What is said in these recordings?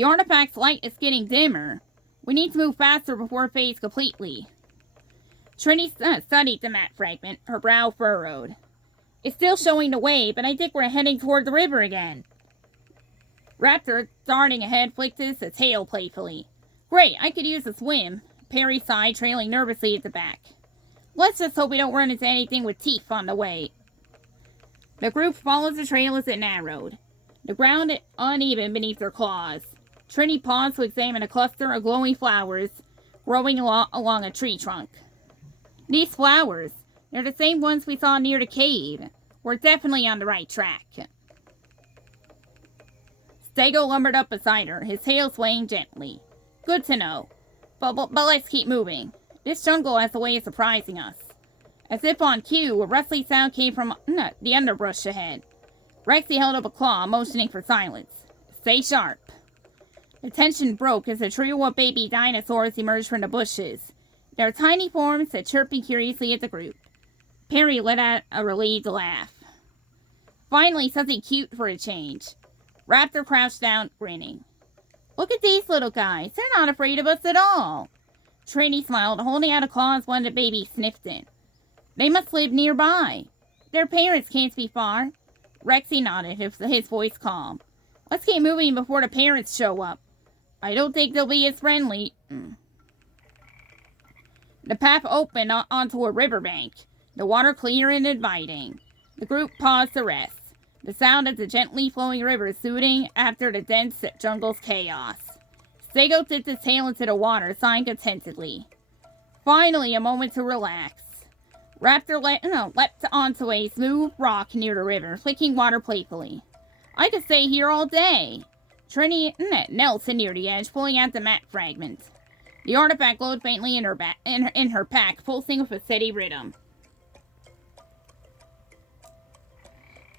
The artifact's light is getting dimmer. We need to move faster before it fades completely. Trinity studied the map fragment, her brow furrowed. It's still showing the way, but I think we're heading toward the river again. Raptor, darting ahead, flicked his tail playfully. Great, I could use a swim. Perry sighed, trailing nervously at the back. Let's just hope we don't run into anything with teeth on the way. The group followed the trail as it narrowed. The ground uneven beneath their claws. Trinity paused to examine a cluster of glowing flowers growing along a tree trunk. These flowers, they're the same ones we saw near the cave. We're definitely on the right track. Stego lumbered up beside her, his tail swaying gently. Good to know. But let's keep moving. This jungle has a way of surprising us. As if on cue, a rustling sound came from the underbrush ahead. Rexy held up a claw, motioning for silence. Stay sharp. The tension broke as a trio of baby dinosaurs emerged from the bushes, their tiny forms chirping curiously at the group. Perry let out a relieved laugh. Finally, something cute for a change. Raptor crouched down, grinning. Look at these little guys. They're not afraid of us at all. Trini smiled, holding out a claw as one of the babies sniffed it. They must live nearby. Their parents can't be far. Rexy nodded, his voice calm. Let's keep moving before the parents show up. I don't think they'll be as friendly. The path opened onto a riverbank, the water clear and inviting. The group paused to rest, the sound of the gently flowing river soothing after the dense jungle's chaos. Stego dipped his tail into the water, sighing contentedly. Finally, a moment to relax. Raptor leapt onto a smooth rock near the river, flicking water playfully. I could stay here all day. Trini knelt near the edge, pulling out the map fragment. The artifact glowed faintly in her pack, pulsing with a steady rhythm.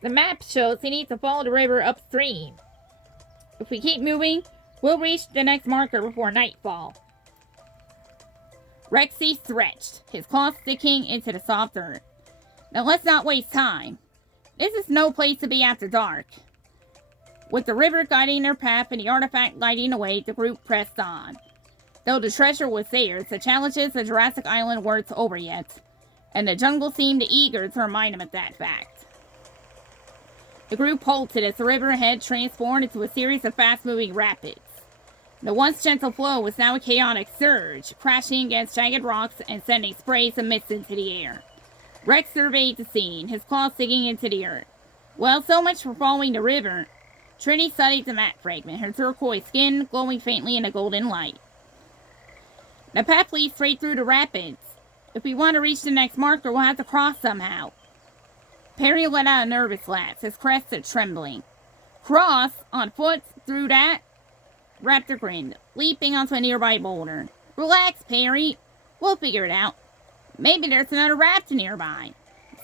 The map shows we need to follow the river upstream. If we keep moving, we'll reach the next marker before nightfall. Rexy stretched, his claws sticking into the soft earth. Now let's not waste time. This is no place to be after dark. With the river guiding their path and the artifact lighting the way, the group pressed on. Though the treasure was theirs, the challenges of Jurassic Island weren't over yet, and the jungle seemed eager to remind them of that fact. The group halted as the river ahead transformed into a series of fast-moving rapids. The once gentle flow was now a chaotic surge, crashing against jagged rocks and sending sprays of mist into the air. Rex surveyed the scene, his claws digging into the earth. Well, so much for following the river. Trini studied the map fragment, her turquoise skin glowing faintly in the golden light. The path leads straight through the rapids. If we want to reach the next marker, we'll have to cross somehow. Perry let out a nervous laugh, his crest trembling. Cross? On foot? Through that? Raptor grinned, leaping onto a nearby boulder. Relax, Perry. We'll figure it out. Maybe there's another raft nearby.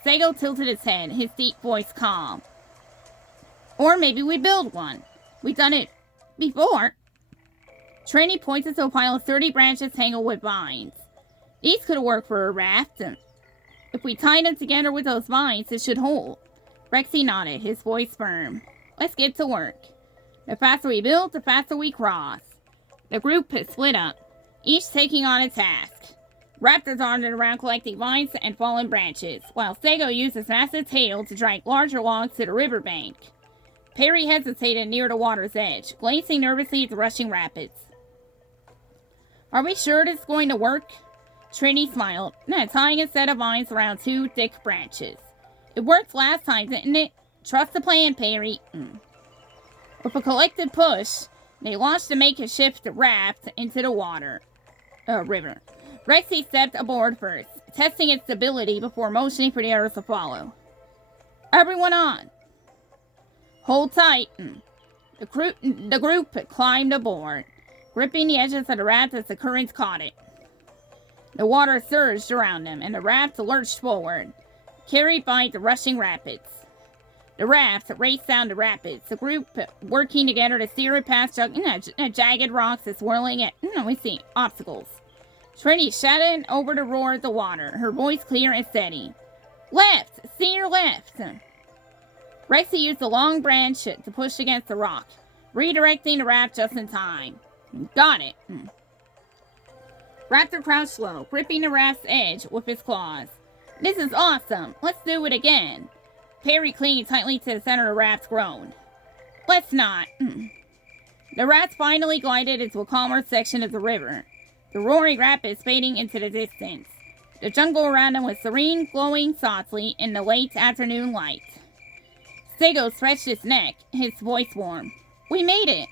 Stego tilted his head, his deep voice calm. Or maybe we build one. We've done it before. Trini pointed to a pile of sturdy branches tangled with vines. These could work for a raft. If we tie them together with those vines, it should hold. Rexy nodded, his voice firm. Let's get to work. The faster we build, the faster we cross. The group split up, each taking on a task. Raptor darted around collecting vines and fallen branches, while Stego used his massive tail to drag larger logs to the riverbank. Perry hesitated near the water's edge, glancing nervously at the rushing rapids. Are we sure this is going to work? Trini smiled, tying a set of vines around two thick branches. It worked last time, didn't it? Trust the plan, Perry. With a collective push, they launched a makeshift raft into the river. Rexy stepped aboard first, testing its stability before motioning for the others to follow. Everyone on! Hold tight. The group climbed aboard, gripping the edges of the raft as the currents caught it. The water surged around them, and the raft lurched forward, carried by the rushing rapids. The raft raced down the rapids, the group working together to steer it past jagged rocks and swirling at obstacles. Trini shouted over the roar of the water, her voice clear and steady. Left! Steer left! Rexy used a long branch to push against the rock, redirecting the raft just in time. Got it. Raptor crouched low, gripping the raft's edge with his claws. This is awesome. Let's do it again. Perry clinging tightly to the center of the raft's groaned. Let's not. The raft finally glided into a calmer section of the river, the roaring rapids fading into the distance. The jungle around them was serene, glowing softly in the late afternoon light. Sego stretched his neck, his voice warm. We made it!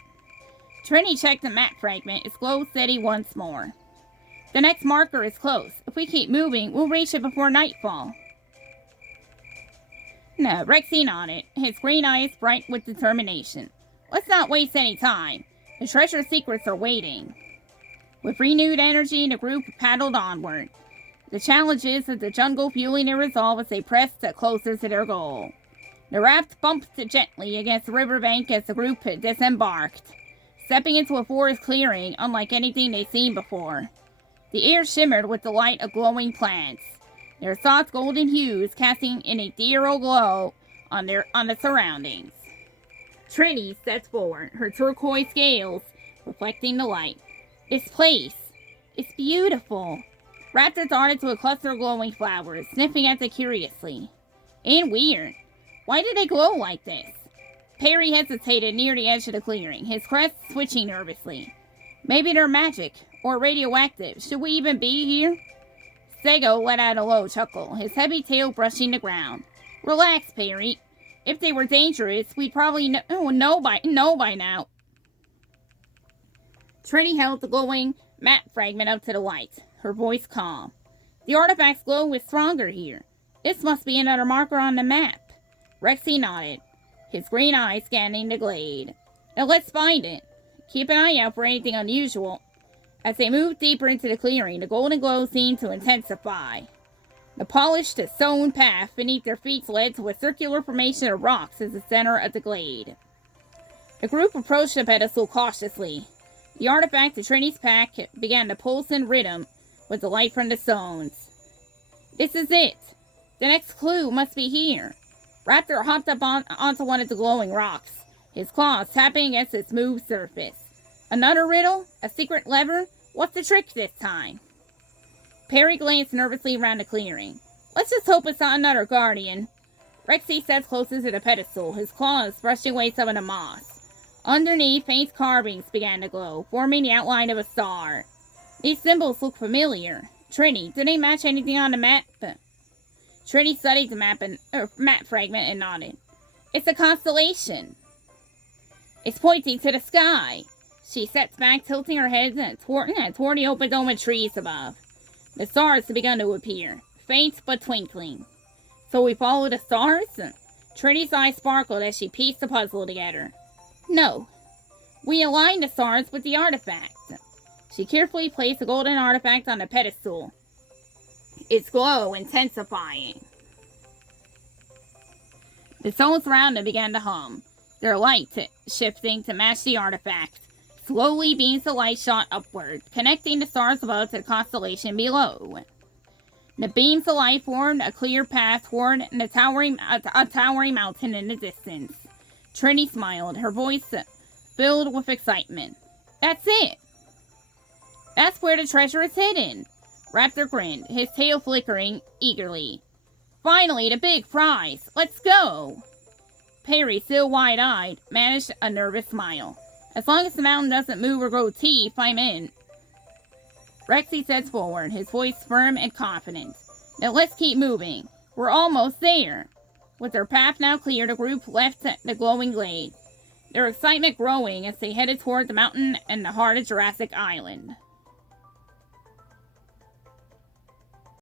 Trini checked the map fragment, its glow steady once more. The next marker is close. If we keep moving, we'll reach it before nightfall. No, Rexy nodded, his green eyes bright with determination. Let's not waste any time. The treasure secrets are waiting. With renewed energy, the group paddled onward. The challenges of the jungle fueling their resolve as they pressed closer to their goal. The raft bumped gently against the riverbank as the group disembarked, stepping into a forest clearing unlike anything they'd seen before. The air shimmered with the light of glowing plants, their soft golden hues casting an ethereal glow on the surroundings. Trini stepped forward, her turquoise scales reflecting the light. This place, it's beautiful. Raptor darted to a cluster of glowing flowers, sniffing at it curiously. And weird. Why do they glow like this? Perry hesitated near the edge of the clearing, his crest switching nervously. Maybe they're magic, or radioactive. Should we even be here? Sego let out a low chuckle, his heavy tail brushing the ground. Relax, Perry. If they were dangerous, we'd probably know by now. Trini held the glowing map fragment up to the light, her voice calm. The artifact's glow was stronger here. This must be another marker on the map. Rexy nodded, his green eyes scanning the glade. Now let's find it. Keep an eye out for anything unusual. As they moved deeper into the clearing, the golden glow seemed to intensify. The polished stone path beneath their feet led to a circular formation of rocks as the center of the glade. The group approached the pedestal cautiously. The artifact of Trini's pack began to pulse in rhythm with the light from the stones. This is it. The next clue must be here. Raptor hopped up onto one of the glowing rocks, his claws tapping against its smooth surface. Another riddle? A secret lever? What's the trick this time? Perry glanced nervously around the clearing. Let's just hope it's not another guardian. Rexy stepped closer to the pedestal, his claws brushing away some of the moss. Underneath, faint carvings began to glow, forming the outline of a star. These symbols look familiar. Trini, do they match anything on the map? Trini studied the map fragment and nodded. It's a constellation. It's pointing to the sky. She stepped back, tilting her head toward the open dome of trees above. The stars had begun to appear, faint but twinkling. So we follow the stars? Trini's eyes sparkled as she pieced the puzzle together. No. We aligned the stars with the artifact. She carefully placed the golden artifact on the pedestal, its glow intensifying. The stones around them began to hum, their light shifting to match the artifact. Slowly, beams of light shot upward, connecting the stars above to the constellation below. The beams of light formed a clear path toward a towering mountain in the distance. Trini smiled, her voice filled with excitement. That's it! That's where the treasure is hidden! Raptor grinned, his tail flickering eagerly. Finally, the big prize! Let's go! Perry, still wide-eyed, managed a nervous smile. As long as the mountain doesn't move or grow teeth, I'm in. Rexy steps forward, his voice firm and confident. Now let's keep moving. We're almost there. With their path now clear, the group left the glowing glade, their excitement growing as they headed toward the mountain and the heart of Jurassic Island.